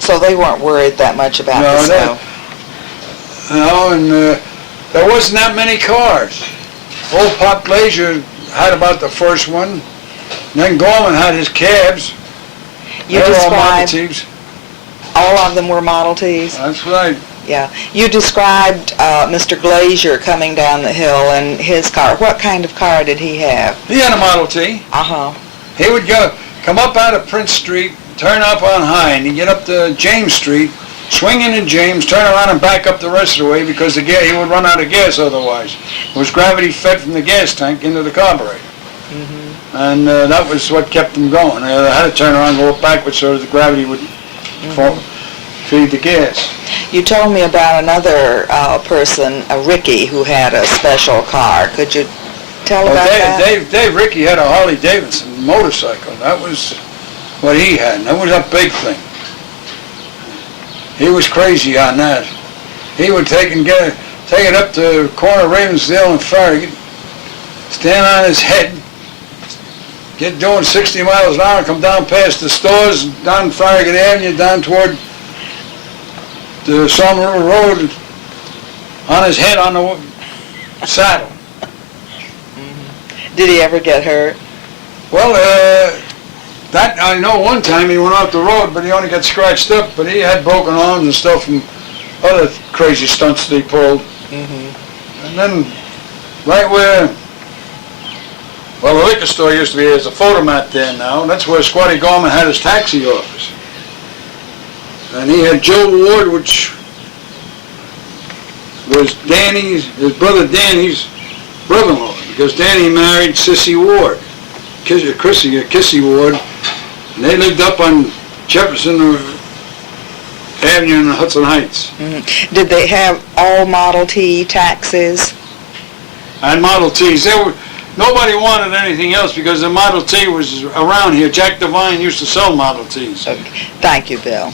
So they weren't worried that much about the snow? And there wasn't that many cars. Old Pop Glazier had about the first one. And then Gorman had his cabs. You They were all Model described... Ts. All of them were Model Ts? That's right. Yeah. You described Mr. Glazier coming down the hill in his car. What kind of car did he have? He had a Model T. Uh-huh. He would come up out of Prince Street, turn up on High, and he'd get up to James Street, swing into James, turn around and back up the rest of the way because he would run out of gas otherwise. It was gravity fed from the gas tank into the carburetor. And that was what kept them going. They had to turn around and go backwards so that the gravity would feed the gas. You told me about another person, Ricky, who had a special car. Could you tell about that? Dave Ricky had a Harley Davidson motorcycle. That was what he had. That was a big thing. He was crazy on that. He would take it up to the corner of Ravensdale and Farragut, stand on his head, get doing 60 miles an hour, come down past the stores, down Farragut Avenue, down toward the Sawmill River Road, on his head on the saddle. Did he ever get hurt? Well, that I know one time he went off the road, but he only got scratched up, but he had broken arms and stuff from other crazy stunts that he pulled. And then, right where, well, the liquor store used to be, there's a photomat there now, and that's where Squatty Gorman had his taxi office. And he had Joe Ward, which was his brother Danny's brother-in-law, because Danny married Sissy Ward, Kissy Ward, and they lived up on Jefferson Avenue in Hudson Heights. Did they have all Model T taxis? And Model Ts. Nobody wanted anything else because the Model T was around here. Jack Devine used to sell Model Ts. Okay. Thank you, Bill.